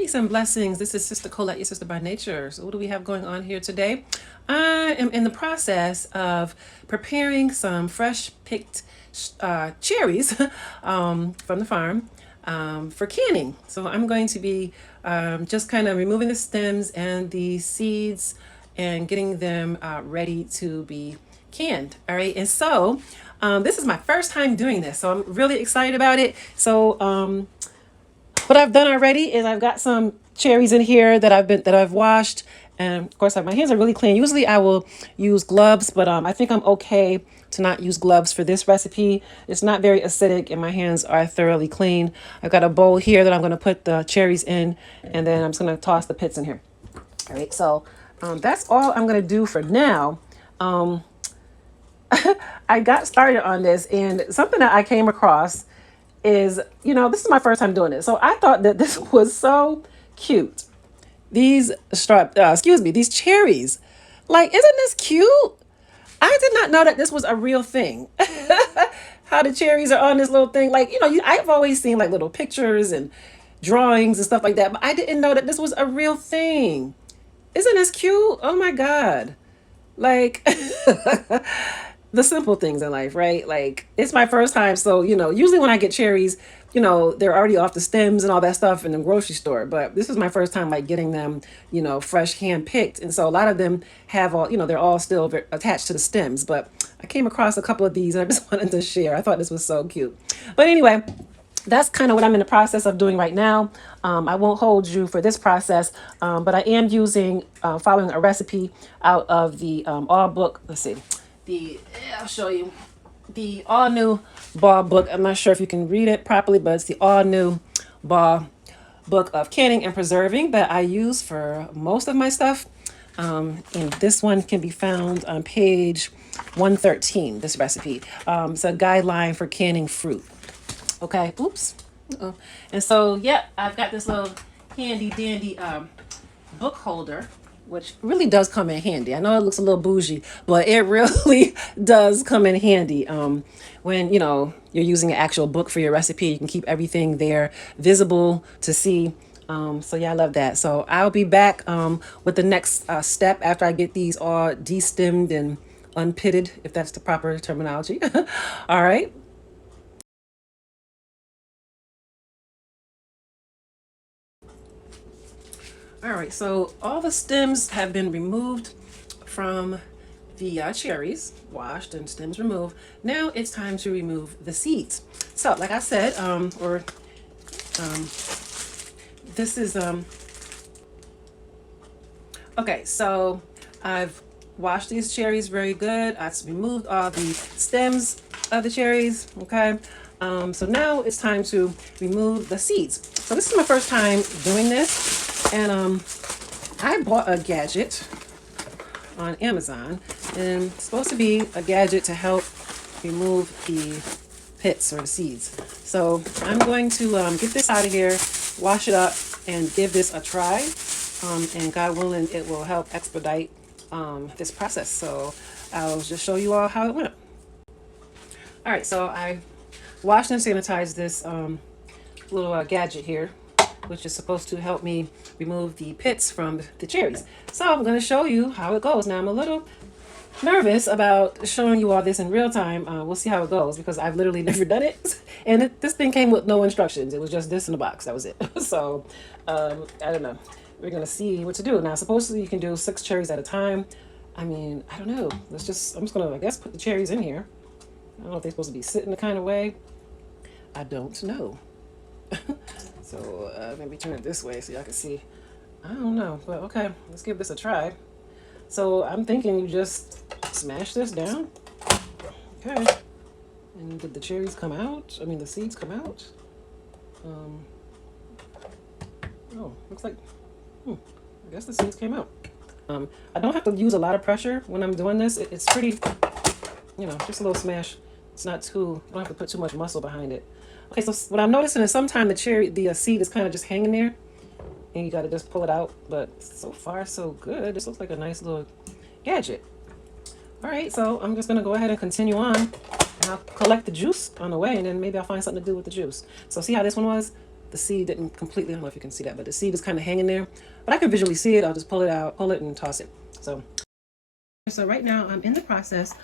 Peace and blessings. This is Sister Colette, your sister by nature. So, what do we have going on here today? I am in the process of preparing some fresh picked cherries from the farm for canning. So, I'm going to be just kind of removing the stems and the seeds and getting them ready to be canned. All right. And so, this is my first time doing this. So, I'm really excited about it. So, what I've done already is I've got some cherries in here that I've washed, and of course my hands are really clean. Usually I will use gloves, but I think I'm okay to not use gloves for this recipe. It's not very acidic and my hands are thoroughly clean. I've got a bowl here that I'm going to put the cherries in, and then I'm just going to toss the pits in here. All right, so that's all I'm going to do for now. I got started on this, and something that I came across is, this is my first time doing it. So I thought that this was so cute. These cherries. Like, isn't this cute? I did not know that this was a real thing. How the cherries are on this little thing. Like, I've always seen like little pictures and drawings and stuff like that, but I didn't know that this was a real thing. Isn't this cute? Oh my God. Like, the simple things in life, right? Like, it's my first time. So, usually when I get cherries, they're already off the stems and all that stuff in the grocery store. But this is my first time like getting them, fresh hand picked. And so a lot of them have all, they're all still attached to the stems. But I came across a couple of these and I just wanted to share. I thought this was so cute. But anyway, that's kind of what I'm in the process of doing right now. I won't hold you for this process, but I am following a recipe out of the all book. Let's see. I'll show you the all new ball book. I'm not sure if you can read it properly, but it's the all new ball book of canning and preserving that I use for most of my stuff. And this one can be found on page 113, this recipe. It's a guideline for canning fruit. Okay, oops. Uh-oh. And so, yeah, I've got this little handy dandy book holder, which really does come in handy. I know it looks a little bougie, but it really does come in handy. When, you're using an actual book for your recipe, you can keep everything there visible to see. So yeah, I love that. So I'll be back with the next step after I get these all destemmed and unpitted, if that's the proper terminology. All right. All right, so all the stems have been removed from the cherries, washed and stems removed. Now it's time to remove the seeds. So, like I said, this is okay. So I've washed these cherries very good. I've removed all the stems of the cherries. Okay. So now it's time to remove the seeds. So this is my first time doing this, and I bought a gadget on Amazon, and it's supposed to be a gadget to help remove the pits or the seeds. So I'm going to get this out of here, wash it up, and give this a try. And God willing, it will help expedite this process. So I'll just show you all how it went. All right, so I washed and sanitized this little gadget here, which is supposed to help me remove the pits from the cherries. So I'm going to show you how it goes. Now I'm a little nervous about showing you all this in real time. We'll see how it goes because I've literally never done it. And this thing came with no instructions. It was just this in the box. That was it. So I don't know. We're going to see what to do. Now, supposedly you can do 6 cherries at a time. I mean, I don't know. I'm just going to, I guess, put the cherries in here. I don't know if they're supposed to be sitting the kind of way. I don't know. So maybe turn it this way so y'all can see. I don't know, but okay, let's give this a try. So I'm thinking you just smash this down. Okay. And did the cherries come out? I mean, the seeds come out? Oh, looks like, I guess the seeds came out. I don't have to use a lot of pressure when I'm doing this. It's pretty, just a little smash. It's not too, I don't have to put too much muscle behind it. Okay, so what I'm noticing is sometimes the seed is kind of just hanging there, and you got to just pull it out. But so far, so good. This looks like a nice little gadget. All right, so I'm just going to go ahead and continue on. And I'll collect the juice on the way, and then maybe I'll find something to do with the juice. So see how this one was? the seed didn't completely, I don't know if you can see that, but the seed is kind of hanging there. But I can visually see it. I'll just pull it out, pull it and toss it. So right now I'm in the process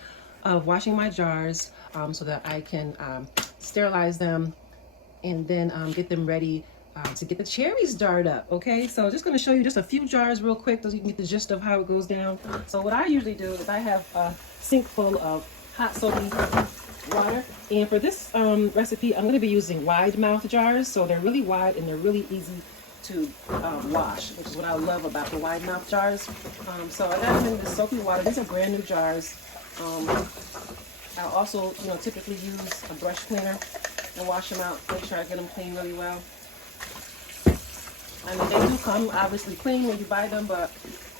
of washing my jars so that I can sterilize them and then get them ready to get the cherries jarred up. Okay, so just going to show you just a few jars real quick so you can get the gist of how it goes down. So what I usually do is I have a sink full of hot soapy water, and for this recipe I'm going to be using wide mouth jars. So they're really wide and they're really easy to wash, which is what I love about the wide mouth jars. So I got them in the soapy water. These are brand new jars. I'll also, typically use a brush cleaner and wash them out. Make sure I get them clean really well. I mean, they do come obviously clean when you buy them, but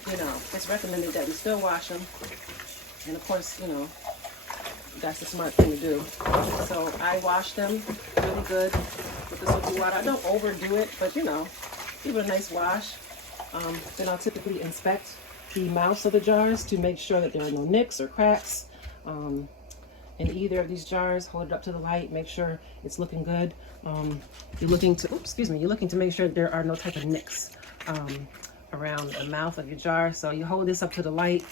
it's recommended that you still wash them. And of course, that's the smart thing to do. So I wash them really good with the soapy water. I don't overdo it, but give it a nice wash. Then I'll typically inspect the mouths of the jars to make sure that there are no nicks or cracks in either of these jars. Hold it up to the light, make sure it's looking good. You're looking to make sure there are no type of nicks around the mouth of your jar. So you hold this up to the light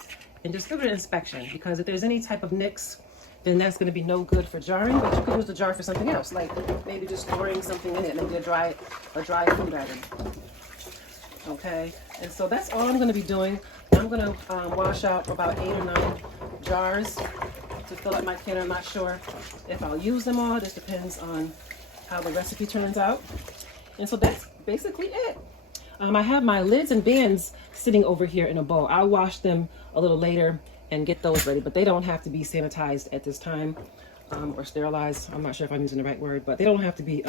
and just give it an inspection, because if there's any type of nicks, then that's going to be no good for jarring. But you could use the jar for something else, like maybe just storing something in it, maybe a dry food item. Okay, and so that's all I'm going to be doing. I'm going to wash out about 8 or 9 jars to fill up my canner. I'm not sure if I'll use them all. This depends on how the recipe turns out. And so that's basically it. I have my lids and bins sitting over here in a bowl. I'll wash them a little later and get those ready, but they don't have to be sanitized at this time or sterilized. I'm not sure if I'm using the right word, but they don't have to be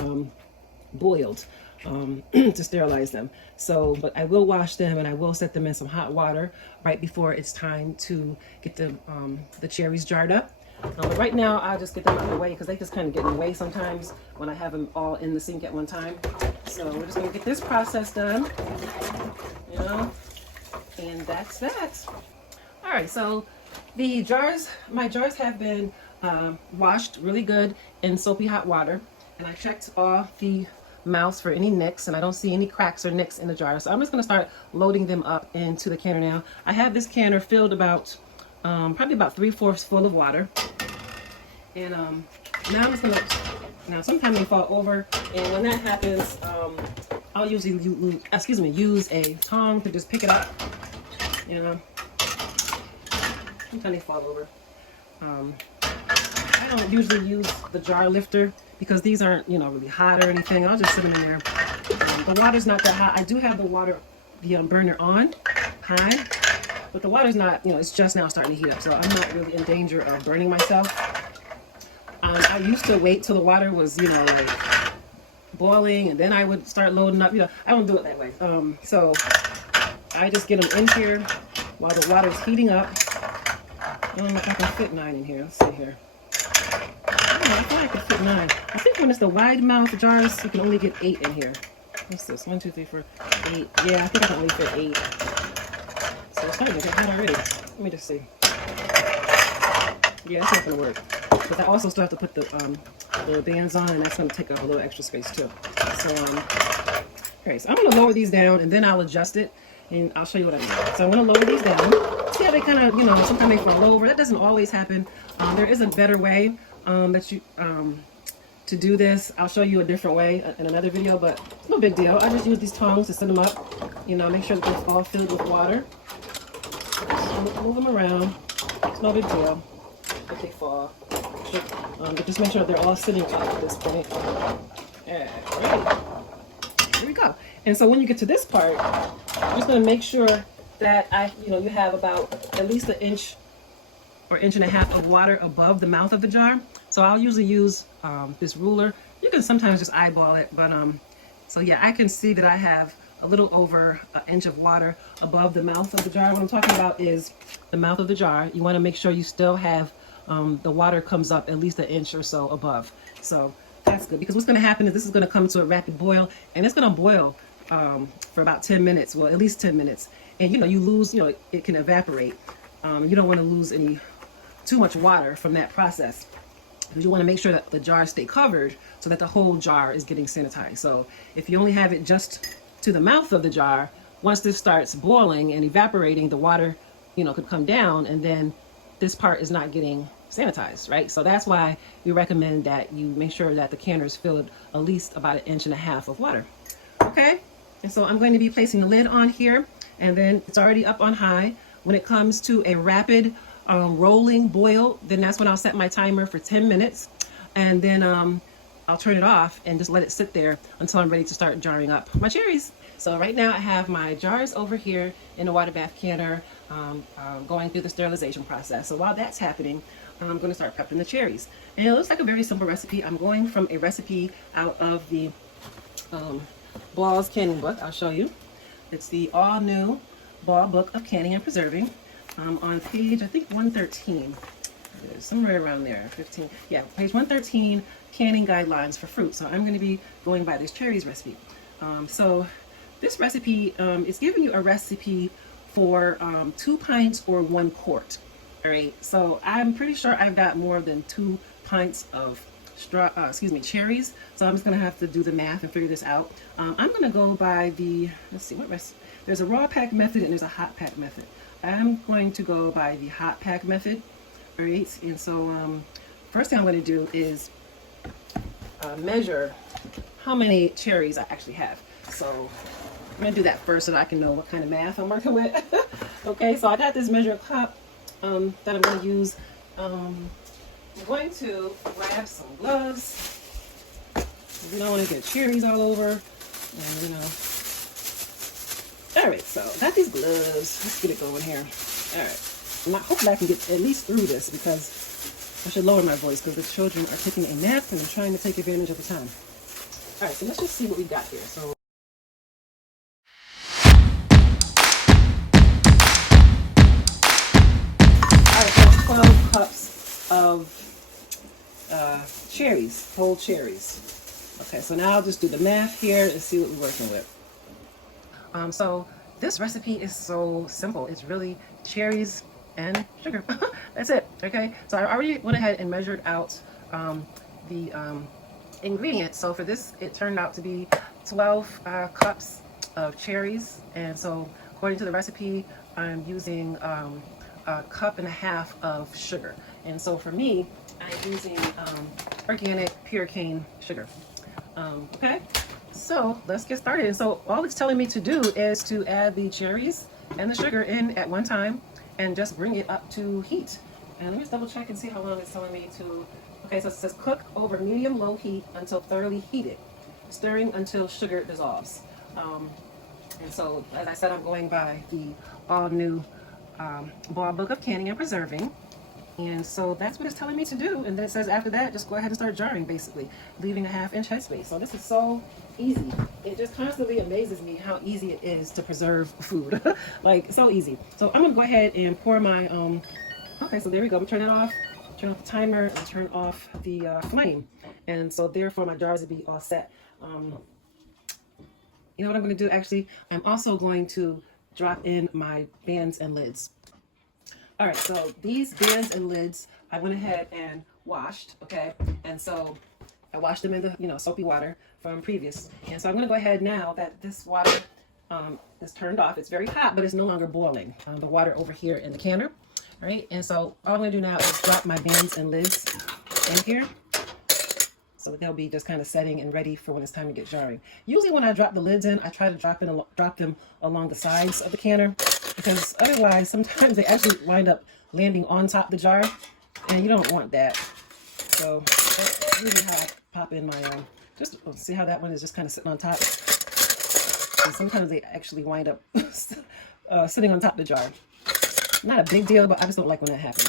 boiled to sterilize them. So, but I will wash them and I will set them in some hot water right before it's time to get the cherries jarred up. But right now I'll just get them out of the way because they just kind of get in the way sometimes when I have them all in the sink at one time. So we're just going to get this process done, and that's that. All right, so my jars have been washed really good in soapy hot water, and I checked all the mouths for any nicks, and I don't see any cracks or nicks in the jar. So I'm just going to start loading them up into the canner now. I have this canner filled about probably about 3/4 full of water, and now I'm just going to. Now sometimes they fall over, and when that happens, I'll usually use a tongue to just pick it up. Sometimes they fall over. I don't usually use the jar lifter because these aren't, really hot or anything. I'll just sit them in there. The water's not that hot. I do have the burner on high, but the water's not, it's just now starting to heat up, so I'm not really in danger of burning myself. I used to wait till the water was, like boiling, and then I would start loading up. I don't do it that way. So I just get them in here while the water's heating up. I don't know if I can fit 9 in here. Let's see here. I thought I could fit 9. I think when it's the wide mouth jars, you can only get 8 in here. What's this? 1, 2, 3, 4, 8. Yeah, I think I can only fit 8. So it's starting to get hot already. Let me just see. Yeah, it's not going to work. Because I also still have to put the bands on, and that's going to take up a little extra space too. So, okay, so I'm going to lower these down, and then I'll adjust it, and I'll show you what I mean. So I'm going to lower these down. See how they kind of, sometimes they fall over. That doesn't always happen. There is a better way to do this. I'll show you a different way in another video, but it's no big deal. I just use these tongs to set them up. Make sure that they're all filled with water. Just move them around. It's no big deal if they fall. But just make sure they're all sitting up at this point. Alright, here we go. And so when you get to this part, I'm just going to make sure that you have about at least 1 inch or 1.5 inches of water above the mouth of the jar. So I'll usually use this ruler. You can sometimes just eyeball it, but so yeah, I can see that I have a little over 1 inch of water above the mouth of the jar. What I'm talking about is the mouth of the jar. You want to make sure you still have the water comes up at least 1 inch or so above. So that's good, because what's going to happen is this is going to come to a rapid boil, and it's going to boil for about 10 minutes, well, at least 10 minutes. And you lose, it can evaporate. You don't want to lose too much water from that process. because you want to make sure that the jars stay covered so that the whole jar is getting sanitized. So if you only have it just to the mouth of the jar, once this starts boiling and evaporating, the water, could come down, and then this part is not getting sanitized, right? So that's why we recommend that you make sure that the canner is filled at least about 1.5 inches of water. Okay, and so I'm going to be placing the lid on here, and then it's already up on high. When it comes to a rapid rolling boil, then that's when I'll set my timer for 10 minutes, and then I'll turn it off and just let it sit there until I'm ready to start jarring up my cherries. So right now I have my jars over here in the water bath canner, going through the sterilization process. So while that's happening, I'm going to start prepping the cherries. And it looks like a very simple recipe. I'm going from a recipe out of the Blah's Canning Book. I'll show you. It's the all new Blah Book of Canning and Preserving, on page, I think, 113. Somewhere around there, 15. Yeah, page 113, canning guidelines for fruit. So I'm going to be going by this cherries recipe. So this recipe is giving you a recipe for 2 pints or 1 quart. All right, so I'm pretty sure I've got more than 2 pints of cherries. So I'm just gonna have to do the math and figure this out. I'm gonna go by the, let's see, what recipe? There's a raw pack method and there's a hot pack method. I'm going to go by the hot pack method. All right, and so first thing I'm going to do is measure how many cherries I actually have. So I'm going to do that first so that I can know what kind of math I'm working with. Okay, so I got this measuring cup that I'm going to use. I'm going to grab some gloves. You don't want to get cherries all over, and All right, so I got these gloves. Let's get it going here. All right. Hopefully I can get at least through this, because I should lower my voice because the children are taking a nap and I'm trying to take advantage of the time. All right, so let's just see what we got here. So, all right, so 12 cups of cherries, whole cherries. Okay, so now I'll just do the math here and see what we're working with. So this recipe is so simple. It's really cherries and sugar. That's it. Okay, so I already went ahead and measured out the ingredients. So for this, it turned out to be 12 cups of cherries, and so according to the recipe, I'm using 1.5 cups of sugar. And so for me, I'm using organic pure cane sugar. Okay, so let's get started. And so all it's telling me to do is to add the cherries and the sugar in at one time and just bring it up to heat. And let me just double check and see how long it's telling me to. Okay, so it says cook over medium-low heat until thoroughly heated, stirring until sugar dissolves. And so, as I said, I'm going by the all-new Blah Book of Canning and Preserving. And so that's what it's telling me to do. And then it says after that, just go ahead and start jarring, basically, leaving a 1/2 inch headspace. So this is so easy. It just constantly amazes me how easy it is to preserve food. Like, so easy. So I'm going to go ahead and pour my, okay, so there we go. I'm going to turn it off, turn off the timer, and turn off the flame. And so therefore my jars will be all set. You know what I'm going to do, actually? I'm also going to drop in my bands and lids. All right, so these bands and lids, I went ahead and washed, okay? And so I washed them in the, soapy water from previous. And so I'm gonna go ahead now that this water is turned off. It's very hot, but it's no longer boiling. The water over here in the canner, all right? And so all I'm gonna do now is drop my bands and lids in here. So they'll be just kind of setting and ready for when it's time to get jarring. Usually when I drop the lids in, I try to drop them along the sides of the canner, because otherwise sometimes they actually wind up landing on top of the jar, and you don't want that. So that's usually how I pop in my, just see how that one is just kind of sitting on top. And sometimes they actually wind up sitting on top of the jar. Not a big deal, but I just don't like when that happens.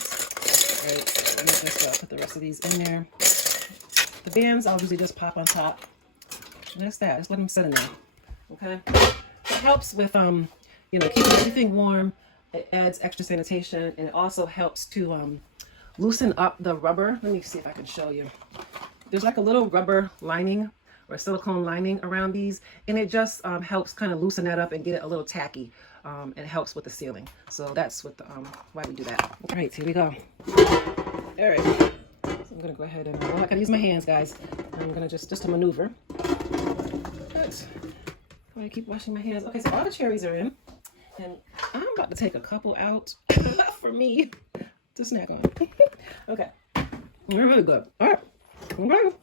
All right, so let me just put the rest of these in there. The bands, I'll usually just pop on top. And that's that. Just let them sit in there. Okay? It helps with, keeping everything warm. It adds extra sanitation, and it also helps to loosen up the rubber. Let me see if I can show you. There's like a little rubber lining or silicone lining around these, and it just helps kind of loosen that up and get it a little tacky. And it helps with the sealing. So that's what why we do that. All right, here we go. All right. So I'm gonna go ahead and, well, I gotta use my hands, guys. I'm gonna just to maneuver. Good. I keep washing my hands. Okay, so all the cherries are in. And I'm about to take a couple out for me to snack on. Okay. They're really good. All right. Okay.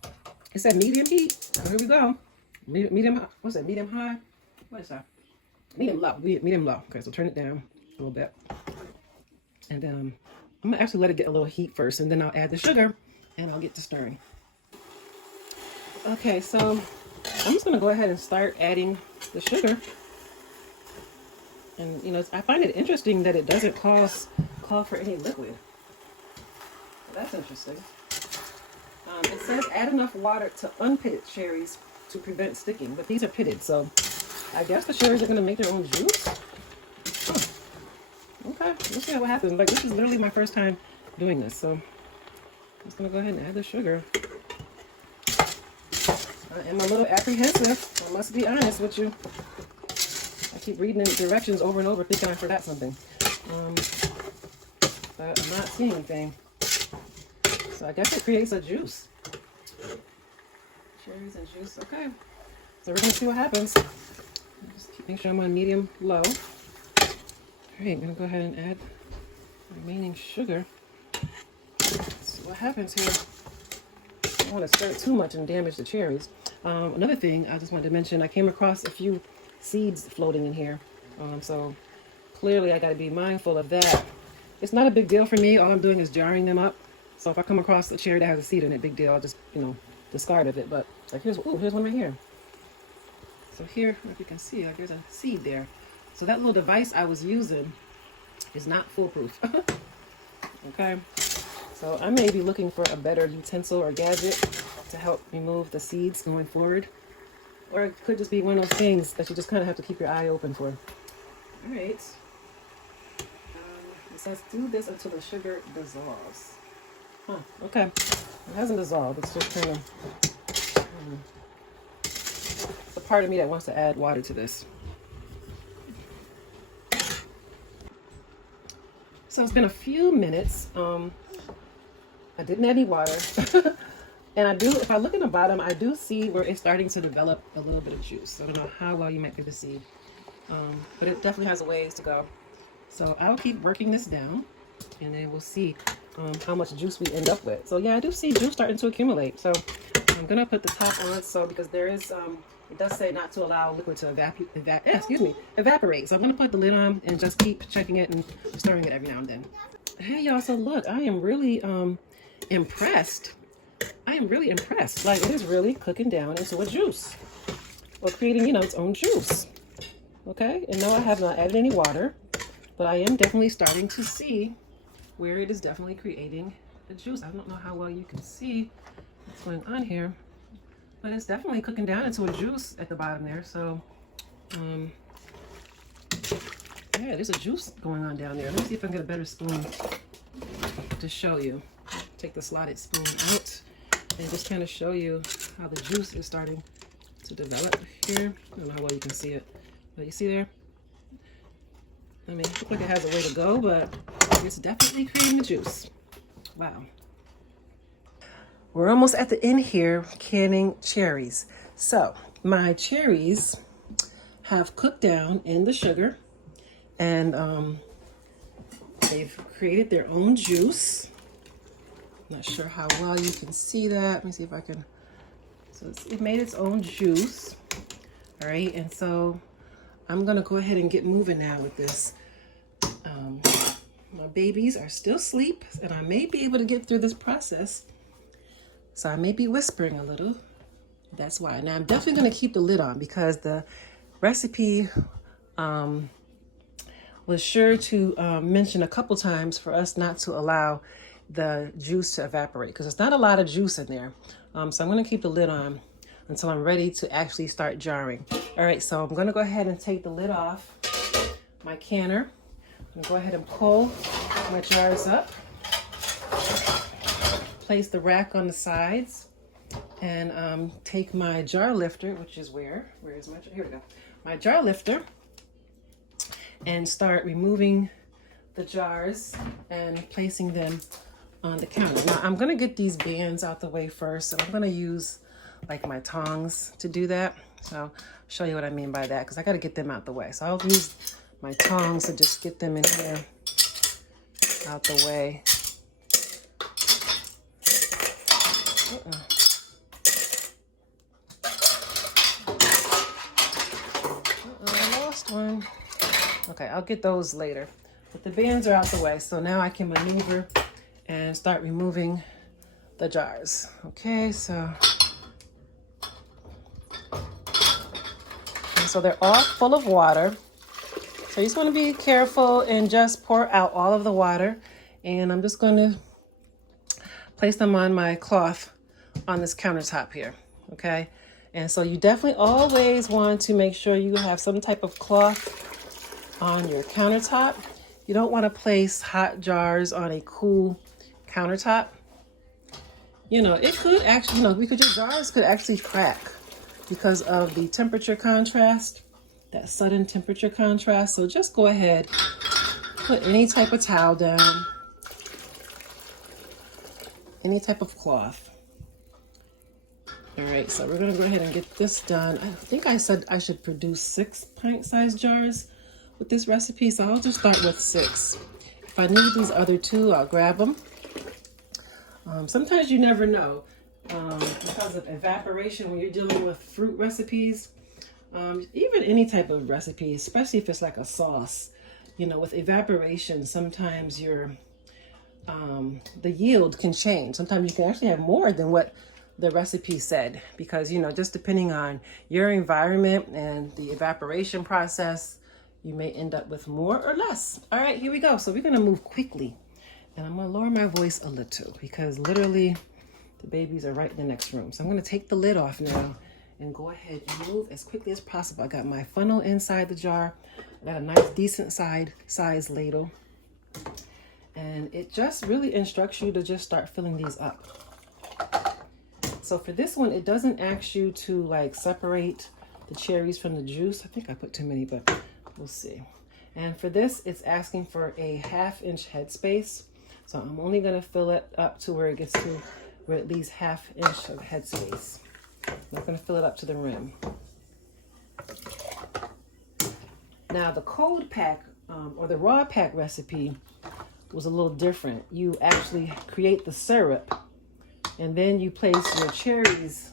It said medium heat. Here we go. Medium, what's that? Medium high? What is that? Medium low. Medium low. Okay, so turn it down a little bit. And then I'm going to actually let it get a little heat first. And then I'll add the sugar and I'll get to stirring. Okay, so I'm just going to go ahead and start adding the sugar. And, you know, I find it interesting that it doesn't call for any liquid. So that's interesting. It says add enough water to unpitted cherries to prevent sticking, but these are pitted, so I guess the cherries are going to make their own juice. Huh. Okay, let's see what happens. Like, this is literally my first time doing this, so I'm just going to go ahead and add the sugar. I am a little apprehensive, I must be honest with you. I keep reading the directions over and over thinking I forgot something. But I'm not seeing anything. So I guess it creates a juice. Cherries and juice. Okay. So we're going to see what happens. Just make sure I'm on medium low. All right, I'm going to go ahead and add the remaining sugar. Let's see what happens here. I don't want to stir it too much and damage the cherries. Another thing I just wanted to mention, I came across a few seeds floating in here. So clearly I got to be mindful of that. It's not a big deal for me. All I'm doing is jarring them up. So if I come across a cherry that has a seed in it, big deal. I'll just, you know, discard of it. But like here's one right here. So here, if you can see, like there's a seed there. So that little device I was using is not foolproof. Okay. So I may be looking for a better utensil or gadget to help remove the seeds going forward. Or it could just be one of those things that you just kind of have to keep your eye open for. All right. It says do this until the sugar dissolves. Huh, okay. It hasn't dissolved. It's just kind of... it's a part of me that wants to add water to this. So it's been a few minutes. I didn't add any water. And I do, if I look at the bottom, I do see where it's starting to develop a little bit of juice. I don't know how well you might be able to see. But it definitely has a ways to go. So I'll keep working this down. And then we'll see how much juice we end up with. So yeah, I do see juice starting to accumulate. So I'm gonna put the top on, so because there is it does say not to allow liquid to evaporate. So I'm gonna put the lid on and just keep checking it and stirring it every now and then. Hey y'all, so look, I am really impressed. I am really impressed. Like, it is really cooking down into a juice, or creating, you know, its own juice. Okay, and no, I have not added any water, but I am definitely starting to see where it is definitely creating the juice. I don't know how well you can see what's going on here, but it's definitely cooking down into a juice at the bottom there. So yeah, there's a juice going on down there. Let me see if I can get a better spoon to show you. Take the slotted spoon out and just kind of show you how the juice is starting to develop here. I don't know how well you can see it, but you see there? I mean, it looks like it has a way to go, but it's definitely creating the juice. Wow. We're almost at the end here, canning cherries. So my cherries have cooked down in the sugar, and they've created their own juice. Not sure how well you can see that. Let me see if I can. So it made its own juice. All right, and so I'm gonna go ahead and get moving now with this. My babies are still asleep, and I may be able to get through this process. So I may be whispering a little. That's why. Now I'm definitely gonna keep the lid on, because the recipe was sure to mention a couple times for us not to allow the juice to evaporate, because there's not a lot of juice in there. So I'm going to keep the lid on until I'm ready to actually start jarring. All right, so I'm going to go ahead and take the lid off my canner. I'm going to go ahead and pull my jars up, place the rack on the sides, and take my jar lifter, which is where is my, here we go, my jar lifter, and start removing the jars and placing them on the counter. Now I'm gonna get these bands out the way first, and I'm gonna use like my tongs to do that. So I'll show you what I mean by that, because I gotta get them out the way. So I'll use my tongs to just get them in here out the way. I lost one. Okay, I'll get those later. But the bands are out the way, so now I can maneuver and start removing the jars. Okay, so they're all full of water. So you just want to be careful and just pour out all of the water. And I'm just going to place them on my cloth on this countertop here. Okay, and so you definitely always want to make sure you have some type of cloth on your countertop. You don't want to place hot jars on a cool countertop. You know, it could actually, your jars could actually crack because of the temperature contrast, that sudden temperature contrast. So just go ahead, put any type of towel down, any type of cloth. All right, so we're gonna go ahead and get this done. I think I said I should produce 6 pint-sized jars with this recipe, so I'll just start with 6. If I need these other 2, I'll grab them. Sometimes you never know because of evaporation when you're dealing with fruit recipes, even any type of recipe, especially if it's like a sauce. You know, with evaporation, sometimes the yield can change. Sometimes you can actually have more than what the recipe said, because, just depending on your environment and the evaporation process, you may end up with more or less. All right, here we go. So we're going to move quickly, and I'm going to lower my voice a little because literally the babies are right in the next room. So I'm going to take the lid off now and go ahead and move as quickly as possible. I got my funnel inside the jar. I got a nice decent size ladle, and it just really instructs you to just start filling these up. So for this one, it doesn't ask you to like separate the cherries from the juice. I think I put too many, but we'll see. And for this, it's asking for a 1/2 inch headspace. So I'm only gonna fill it up to where it gets to where at least 1/2 inch of headspace. I'm not gonna fill it up to the rim. Now the cold pack or the raw pack recipe was a little different. You actually create the syrup, and then you place your cherries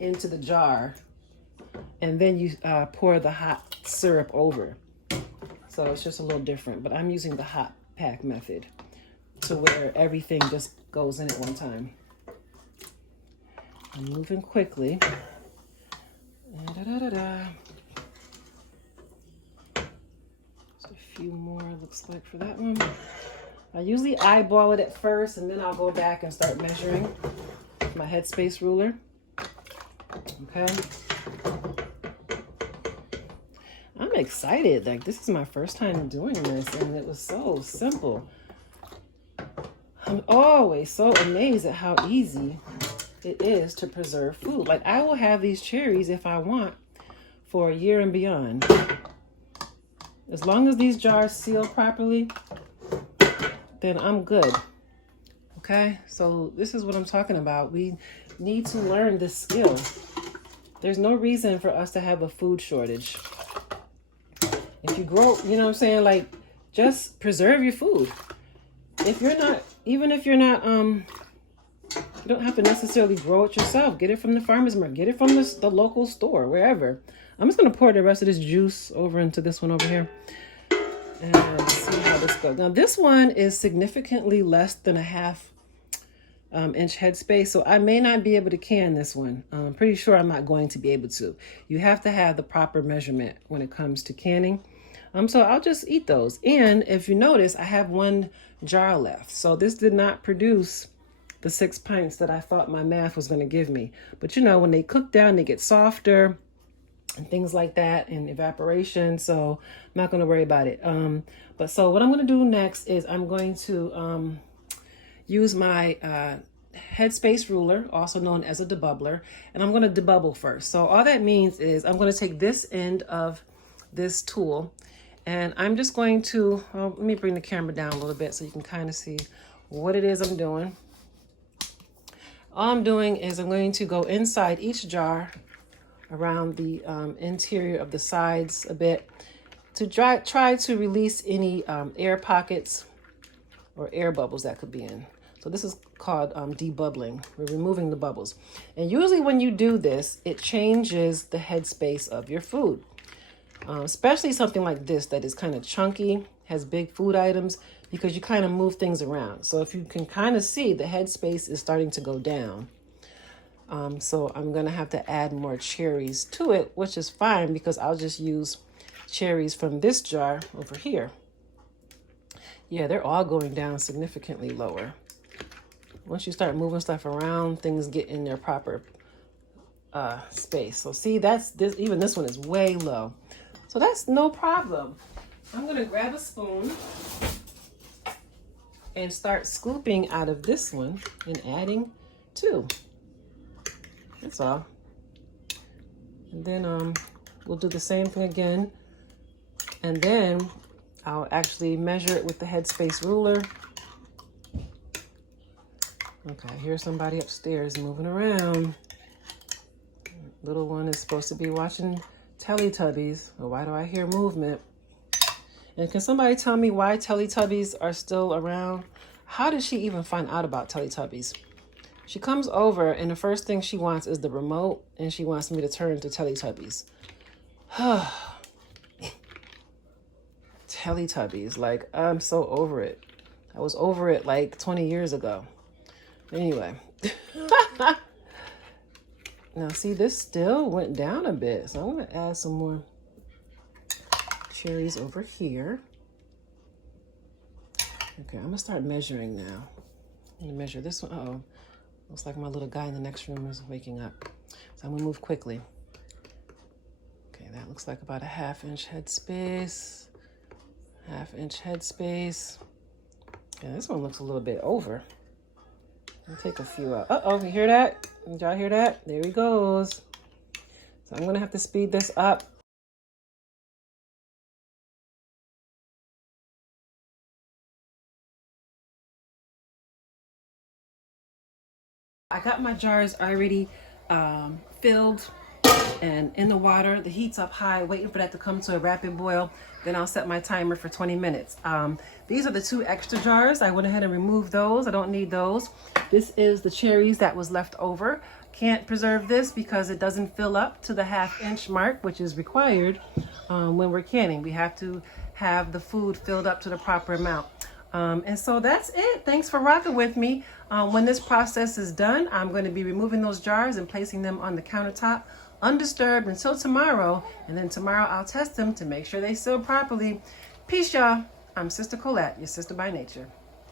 into the jar, and then you pour the hot syrup over. So it's just a little different, but I'm using the hot pack method to where everything just goes in at one time. I'm moving quickly. Just a few more, looks like, for that one. I usually eyeball it at first, and then I'll go back and start measuring with my headspace ruler. Okay. I'm excited. Like, this is my first time doing this, and it was so simple. I'm always so amazed at how easy it is to preserve food. Like, I will have these cherries if I want for a year and beyond. As long as these jars seal properly, then I'm good. Okay, so this is what I'm talking about. We need to learn this skill. There's no reason for us to have a food shortage. If you grow, you know what I'm saying? Like, just preserve your food. If you're not, even if you're not, you don't have to necessarily grow it yourself. Get it from the farmer's market. Get it from the local store, wherever. I'm just going to pour the rest of this juice over into this one over here. And see how this goes. Now, this one is significantly less than a 1/2 inch headspace, so I may not be able to can this one. I'm pretty sure I'm not going to be able to. You have to have the proper measurement when it comes to canning. So I'll just eat those. And if you notice, I have 1 jar left. So this did not produce the 6 pints that I thought my math was going to give me. But when they cook down, they get softer and things like that, and evaporation. So I'm not going to worry about it. But so what I'm going to do next is I'm going to use my headspace ruler, also known as a debubbler, and I'm going to debubble first. So all that means is I'm going to take this end of this tool, and I'm just going to, let me bring the camera down a little bit so you can kind of see what it is I'm doing. All I'm doing is I'm going to go inside each jar around the interior of the sides a bit to try to release any air pockets or air bubbles that could be in. So this is called debubbling. We're removing the bubbles. And usually when you do this, it changes the headspace of your food. Especially something like this that is kind of chunky, has big food items, because you kind of move things around. So if you can kind of see, the headspace is starting to go down. So I'm going to have to add more cherries to it, which is fine because I'll just use cherries from this jar over here. Yeah, they're all going down significantly lower. Once you start moving stuff around, things get in their proper space. So see, even this one is way low. So that's no problem. I'm going to grab a spoon and start scooping out of this one and adding 2. That's all. And then we'll do the same thing again. And then I'll actually measure it with the headspace ruler. Okay, I hear somebody upstairs moving around. Little one is supposed to be watching Teletubbies. Well, why do I hear movement? And can somebody tell me why Teletubbies are still around? How did she even find out about Teletubbies? She comes over and the first thing she wants is the remote and she wants me to turn to Teletubbies. Teletubbies, like I'm so over it. I was over it like 20 years ago. Anyway. Now see, this still went down a bit. So I'm going to add some more cherries over here. Okay, I'm going to start measuring now. I'm going to measure this one. Uh-oh. Looks like my little guy in the next room is waking up. So I'm going to move quickly. Okay, that looks like about a 1/2 inch headspace. 1/2 inch headspace. Yeah, this one looks a little bit over. I'll take a few out. Uh-oh, you hear that? Did y'all hear that? There he goes. So I'm going to have to speed this up. I got my jars already filled and in the water. The heat's up high, waiting for that to come to a rapid boil. Then I'll set my timer for 20 minutes. These are the 2 extra jars. I went ahead and removed those. I don't need those. This is the cherries that was left over. Can't preserve this because it doesn't fill up to the 1/2 inch mark, which is required when we're canning. We have to have the food filled up to the proper amount. And so that's it. Thanks for rocking with me. When this process is done, I'm going to be removing those jars and placing them on the countertop undisturbed until tomorrow. And then tomorrow I'll test them to make sure they seal properly. Peace, y'all. I'm Sister Colette, your sister by nature.